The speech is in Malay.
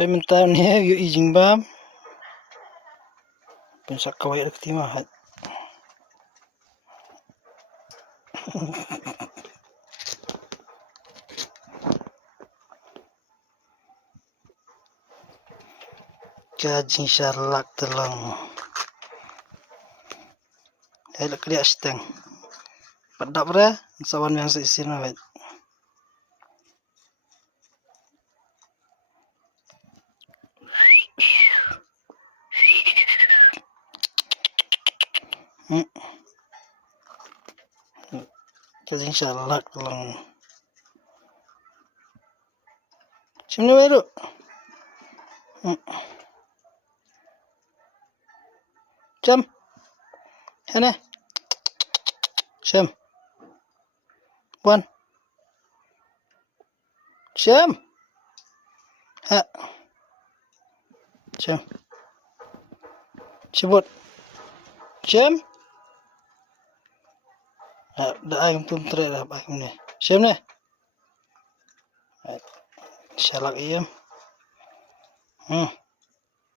Pementau ni yu ijing bam. Pensak kawai dak timahat. Kajing syarlak telang. Elok dia steng. Padap re sawan yang seisin awet. Kajing syarlak telang. Sini baru. Jam. Hene. Jam. One. Jam. Ha. Jam. Sebut. Jam. Dah ayam pun terai dah ayam ni. Jam ni. Syalak ayam.